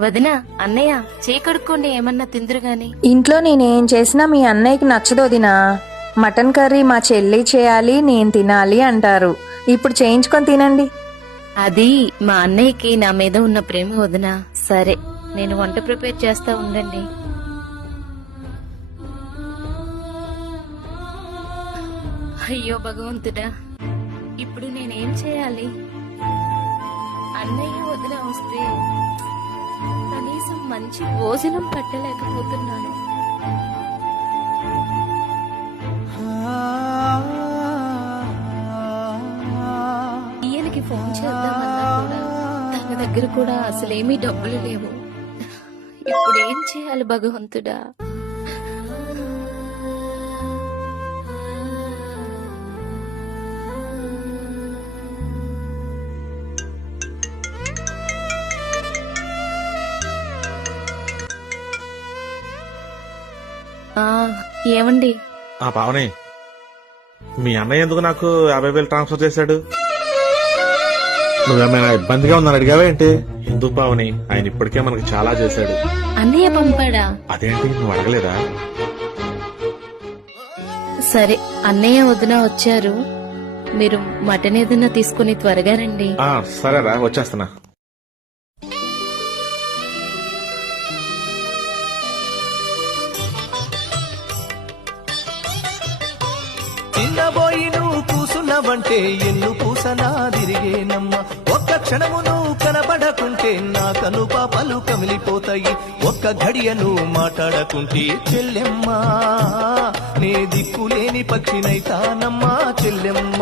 వదినా అన్నయ్య చేకడుక్కోండి ఏమన్నా తిందురు గాని. ఇంట్లో నేనేం చేసినా మీ అన్నయ్యకి నచ్చదు వదినా. మటన్ కర్రీ మా చెల్లి చేయాలి నేను తినాలి అంటారు. ఇప్పుడు చేయించుకొని తినండి. అది మా అన్నయ్యకి నా మీద ఉన్న ప్రేమ వదినా. సరే నేను వంట ప్రిపేర్ చేస్తా ఉండండి. అయ్యో భగవంతుడా. ఇప్పుడు నేనేం చేయాలి? అన్నయ్య వదిన వస్తే కనీసం మంచి భోజనం పట్టలేకపోతున్నాను. ఈయనకి ఫోన్ చేద్దామన్నా కూడా తన దగ్గర కూడా అసలేమీ డబ్బులు లేవు. ఇప్పుడు ఏం చేయాలి భగవంతుడా? ఆ, ఏమండి? ఆ పావని మీ అన్నయ్య ఎందుకు నాకు యాభై వేలు ట్రాన్స్ఫర్ చేశాడు? నువ్వేమైనా ఇబ్బందిగా ఉందని అడిగావా ఏంటి? ఎందుకు పావని? ఆయన ఇప్పటికే మనకు చాలా చేశాడు. అన్నయ్య పంపాడా? అదేంటి? నువ్వు అడగలేదా? సరే అన్నయ్య వదిన వచ్చారు. మీరు మటన్ ఏదైనా తీసుకుని త్వరగా రండి. ఆ సరేరా వచ్చేస్తున్నా. చిన్నబోయి నువ్వు కూసున్నావంటే ఎన్ను పూసనా తిరిగేనమ్మ. ఒక్క క్షణము నువ్వు కనబడకుంటే నా కను పాపలు కమిలిపోతాయి. ఒక్క ఘడియను మాట్లాడకుంటే చెల్లెమ్మా నే దిక్కులేని పక్షినైతానమ్మా చెల్లెమ్మ.